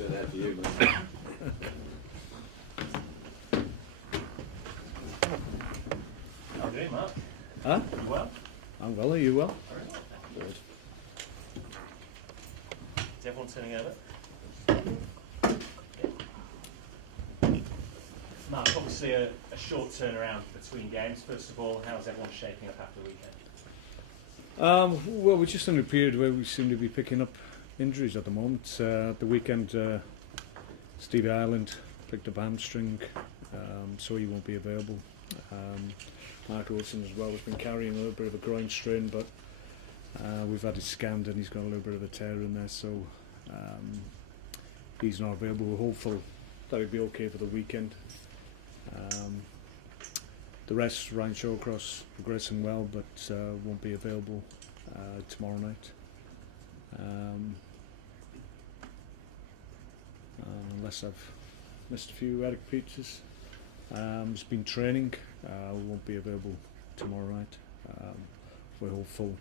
Do that for you, man. How are you doing, Mark? Huh? You well? I'm well, are you well? Very well. Good. Is everyone turning over? Mark, obviously a short turnaround between games. First of all, how's everyone shaping up after the weekend? Well, we're just in a period where we seem to be picking up injuries at the moment. The weekend, Stevie Ireland picked up a hamstring, so he won't be available. Mark Wilson as well has been carrying a little bit of a groin strain, but we've had it scanned and he's got a little bit of a tear in there, so he's not available. We're hopeful that he'll be okay for the weekend. The rest, Ryan Shawcross, progressing well, but won't be available tomorrow night. Unless I've missed a few. Eric Peters has been training, won't be available tomorrow night. We're hopeful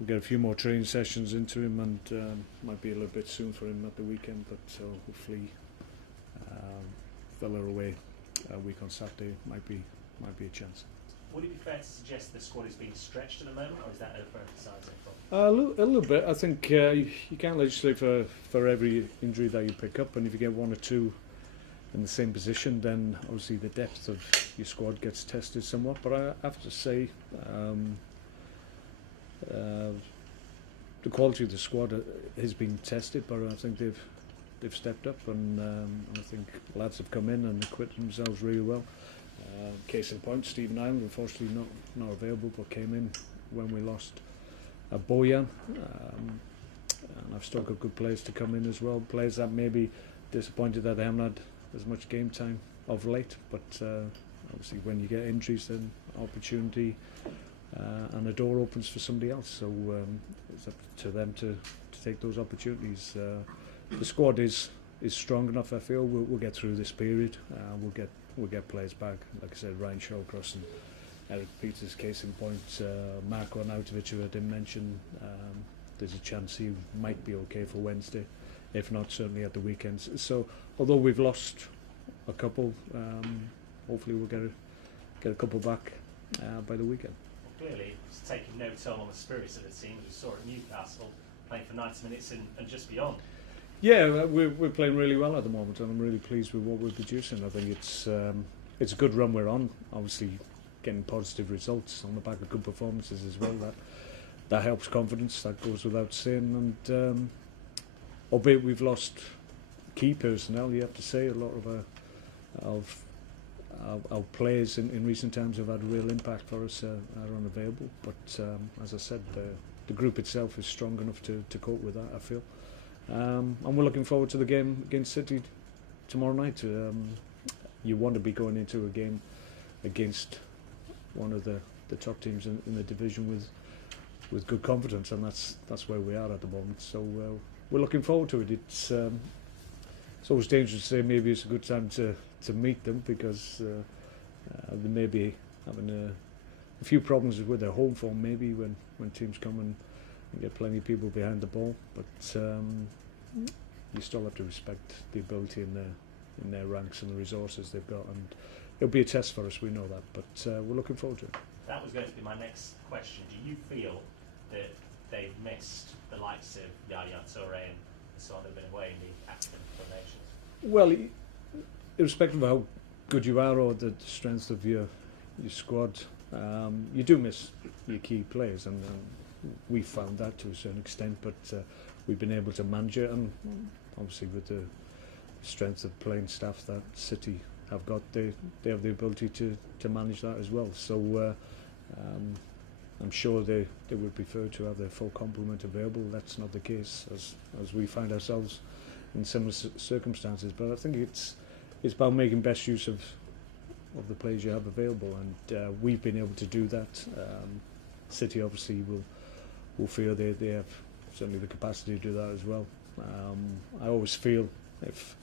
we'll get a few more training sessions into him, and might be a little bit soon for him at the weekend, but hopefully Villa away a week on Saturday might be a chance. Would it be fair to suggest the squad is being stretched at the moment, or is that overemphasising? A little bit. I think you can't legislate for every injury that you pick up, and if you get one or two in the same position, then obviously the depth of your squad gets tested somewhat. But I have to say, the quality of the squad has been tested, but I think they've stepped up, and I think lads have come in and acquitted themselves really well. Case in point, Stephen Ireland, unfortunately not available, but came in when we lost Bojan, and I've still got good players to come in as well, players that may be disappointed that they haven't had as much game time of late, but obviously when you get injuries, then opportunity and a door opens for somebody else, so it's up to them to take those opportunities. The squad is strong enough, I feel. We'll get through this period. We'll get players back. Like I said, Ryan Shawcross and Eric Peters, case in point. Marko Arnautovic, who I didn't mention, there's a chance he might be okay for Wednesday, if not certainly at the weekends. So although we've lost a couple, hopefully we'll get a couple back by the weekend. Well, clearly it's taking no toll on the spirits of the team, as we saw at Newcastle, playing for 90 minutes and just beyond. Yeah, we're playing really well at the moment, and I'm really pleased with what we're producing. I think it's a good run we're on. Obviously, getting positive results on the back of good performances as well. That helps confidence. That goes without saying. And albeit we've lost key personnel, you have to say a lot of our players in recent times have had a real impact for us. Are unavailable, but as I said, the group itself is strong enough to cope with that, I feel. And we're looking forward to the game against City tomorrow night. You want to be going into a game against one of the top teams in the division with good confidence, and that's where we are at the moment. So we're looking forward to it. It's always dangerous to say maybe it's a good time to meet them, because they may be having a few problems with their home form maybe when teams come and get plenty of people behind the ball, but you still have to respect the ability in their ranks and the resources they've got, and it'll be a test for us, we know that, but we're looking forward to it. That was going to be my next question. Do you feel that they've missed the likes of Yaya Toure and so on that have been away in the African formations? Well, irrespective of how good you are or the strength of your squad, you do miss your key players, and we found that to a certain extent, but we've been able to manage it, and obviously with the strength of playing staff that City have got, they have the ability to manage that as well. So I'm sure they would prefer to have their full complement available. That's not the case as we find ourselves in similar circumstances, but I think it's about making best use of the players you have available, and we've been able to do that. City obviously will feel they have certainly the capacity to do that as well. I always feel if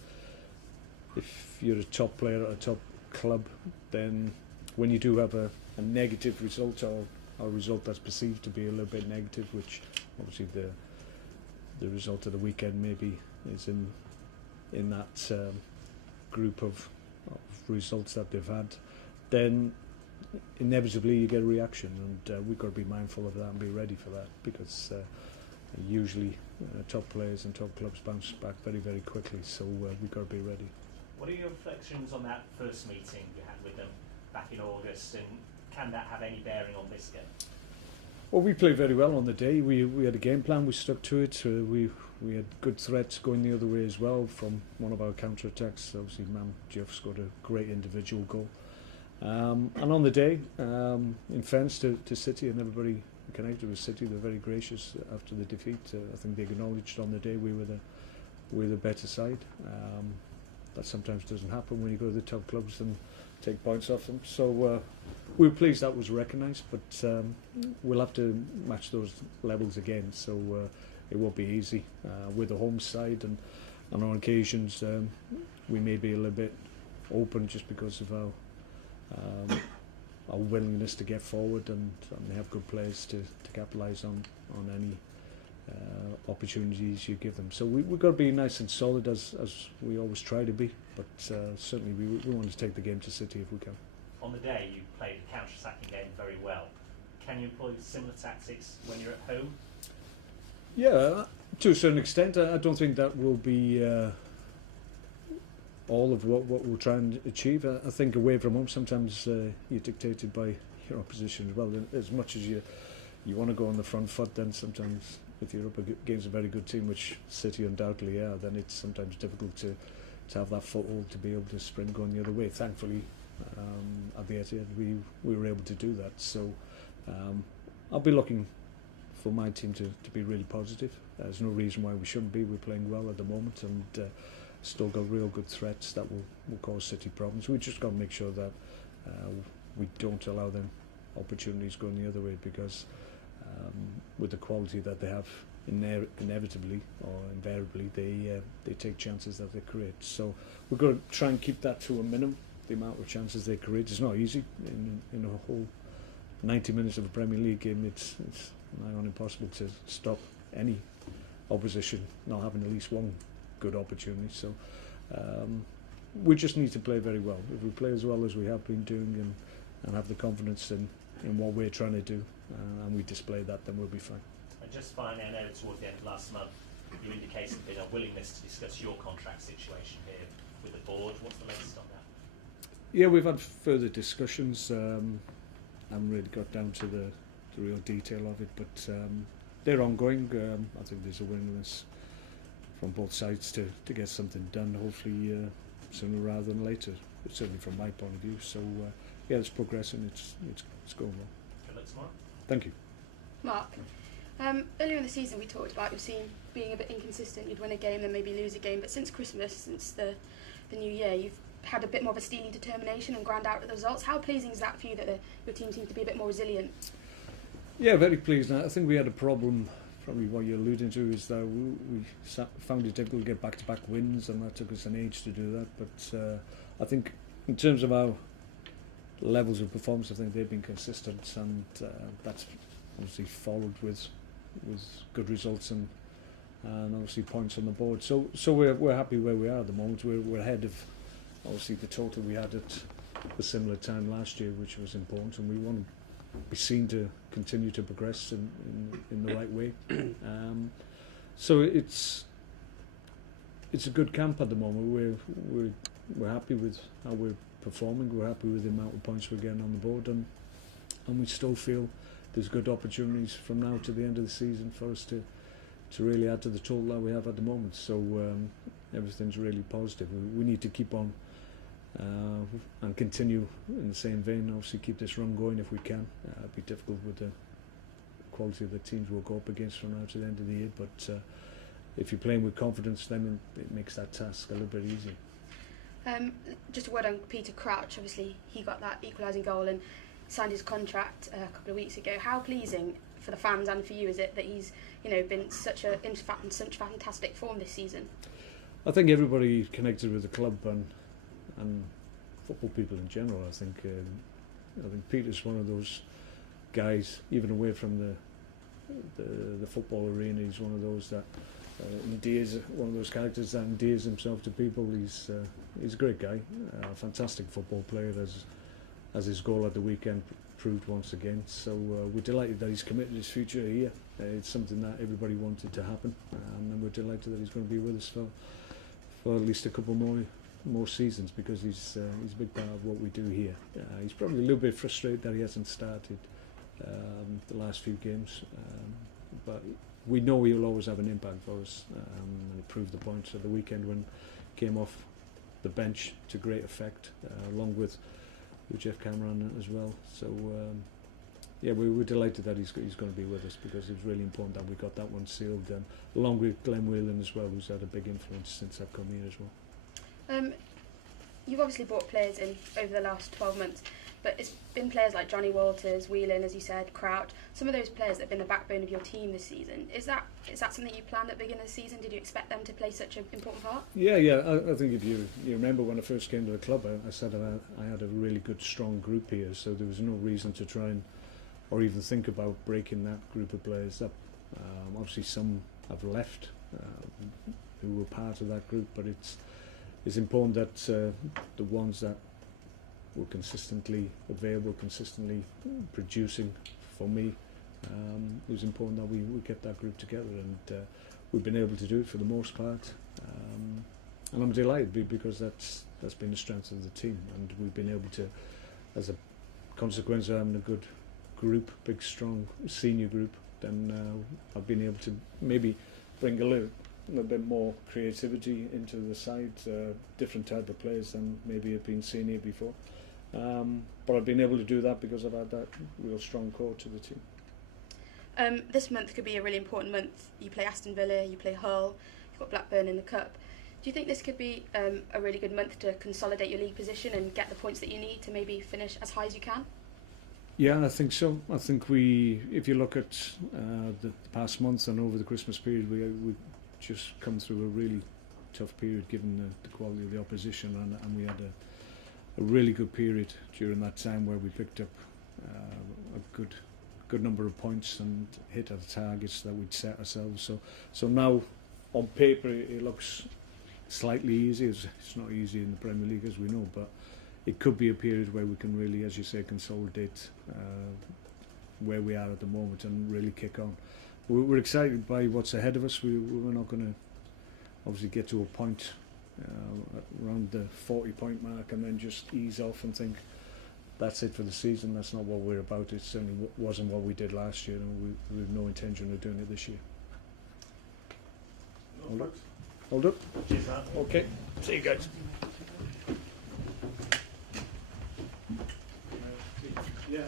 you're a top player at a top club, then when you do have a negative result, or a result that's perceived to be a little bit negative, which obviously the result of the weekend maybe is in in that group of results that they've had, then inevitably you get a reaction, and we've got to be mindful of that and be ready for that, because usually top players and top clubs bounce back very, very quickly, so we've got to be ready. What are your reflections on that first meeting you had with them back in August, and can that have any bearing on this game? Well, we played very well on the day. We had a game plan, we stuck to it. We had good threats going the other way as well from one of our counter-attacks. Obviously, Mam Jeff scored a great individual goal. And on the day, in fairness to City and everybody connected with City, they're very gracious after the defeat. I think they acknowledged on the day we were the better side. That sometimes doesn't happen when you go to the top clubs and take points off them. So we were pleased that was recognised, but we'll have to match those levels again. So it won't be easy. We're the home side, and on occasions we may be a little bit open just because of our willingness to get forward, and they have good players to capitalise on any opportunities you give them. So we've got to be nice and solid as we always try to be, but certainly we want to take the game to City if we can. On the day you played a counter-attacking game very well. Can you employ similar tactics when you're at home? Yeah, to a certain extent. I don't think that will be all of what we'll try and achieve. I think away from home sometimes you're dictated by your opposition as well. As much as you want to go on the front foot, then sometimes if you're up against a very good team, which City undoubtedly are, then it's sometimes difficult to have that foothold to be able to sprint going the other way. Thankfully, at the Etihad we were able to do that. So I'll be looking for my team to be really positive. There's no reason why we shouldn't be. We're playing well at the moment, and still got real good threats that will cause City problems. We just got to make sure that we don't allow them opportunities going the other way, because with the quality that they have, inevitably or invariably they take chances that they create. So we've got to try and keep that to a minimum, the amount of chances they create. It's not easy in a whole 90 minutes of a Premier League game. It's nigh on impossible to stop any opposition not having at least one good opportunity. So we just need to play very well. If we play as well as we have been doing, and have the confidence in what we're trying to do, and we display that, then we'll be fine. And just finally, I know towards the end of last month you indicated a bit of willingness to discuss your contract situation here with the board. What's the latest on that? Yeah, we've had further discussions. Haven't really got down to the real detail of it, but they're ongoing. I think there's a willingness from both sides to get something done, hopefully sooner rather than later, certainly from my point of view. So yeah, it's progressing, it's going well. Good luck tomorrow. Thank you. Mark, earlier in the season we talked about your team being a bit inconsistent. You'd win a game then maybe lose a game, but since Christmas, since the new year, you've had a bit more of a steely determination and ground out the results. How pleasing is that for you that your team seems to be a bit more resilient? Yeah, very pleased. I think we had a problem, probably what you're alluding to, is that we found it difficult to get back-to-back wins, and that took us an age to do that. But I think in terms of our levels of performance, I think they've been consistent, and that's obviously followed with good results and obviously points on the board. So we're happy where we are at the moment. We're ahead of obviously the total we had at a similar time last year, which was important, and we want to be seen to continue to progress in the right way. So it's a good camp at the moment. We're happy with how we're performing. We're happy with the amount of points we're getting on the board, and we still feel there's good opportunities from now to the end of the season for us to really add to the total that we have at the moment. So everything's really positive. We need to keep on and continue in the same vein. Obviously keep this run going if we can. It'll be difficult with the quality of the teams we'll go up against from now to the end of the year, but if you're playing with confidence, then it makes that task a little bit easier. Just a word on Peter Crouch. Obviously he got that equalising goal and signed his contract a couple of weeks ago. How pleasing for the fans and for you is it that he's been in such fantastic form this season? I think everybody connected with the club and football people in general. I think Peter's one of those guys, even away from the football arena. He's one of those that endears, one of those characters that endears himself to people. He's a great guy, a fantastic football player, as his goal at the weekend proved once again. So we're delighted that he's committed his future here. It's something that everybody wanted to happen, and we're delighted that he's going to be with us for at least a couple more seasons, because he's a big part of what we do here. He's probably a little bit frustrated that he hasn't started the last few games, but we know he'll always have an impact for us, and he proved the point at the weekend when he came off the bench to great effect, along with Jeff Cameron as well. So yeah, we were delighted that he's going to be with us, because it was really important that we got that one sealed, along with Glenn Whelan as well, who's had a big influence since I've come here as well. You've obviously brought players in over the last 12 months, but it's been players like Johnny Walters, Whelan, as you said, Kraut, some of those players that have been the backbone of your team this season. Is that something you planned at the beginning of the season? Did you expect them to play such an important part? Yeah. I think if you remember when I first came to the club, I said I had a really good, strong group here, so there was no reason to try or even think about breaking that group of players up. Obviously, some have left who were part of that group, but it's important that the ones that were consistently available, consistently producing for me, it was important that we kept that group together, and we've been able to do it for the most part, and I'm delighted because that's been the strength of the team, and we've been able to, as a consequence of having a good group, big strong senior group, then I've been able to maybe bring a little bit more creativity into the side, different type of players than maybe have been seen here before. But I've been able to do that because I've had that real strong core to the team. This month could be a really important month. You play Aston Villa, you play Hull, you've got Blackburn in the Cup. Do you think this could be a really good month to consolidate your league position and get the points that you need to maybe finish as high as you can? Yeah, I think so. I think if you look at the past month and over the Christmas period, we just come through a really tough period given the quality of the opposition, and we had a really good period during that time where we picked up a good number of points and hit at the targets that we'd set ourselves. So now on paper it looks slightly easy. It's not easy in the Premier League, as we know, but it could be a period where we can really, as you say, consolidate where we are at the moment and really kick on. We're excited by what's ahead of us. We're not going to obviously get to a point around the 40-point mark and then just ease off and think that's it for the season. That's not what we're about. It certainly wasn't what we did last year, and we have no intention of doing it this year. Hold up. Cheers, man. Okay. See you guys. Yeah.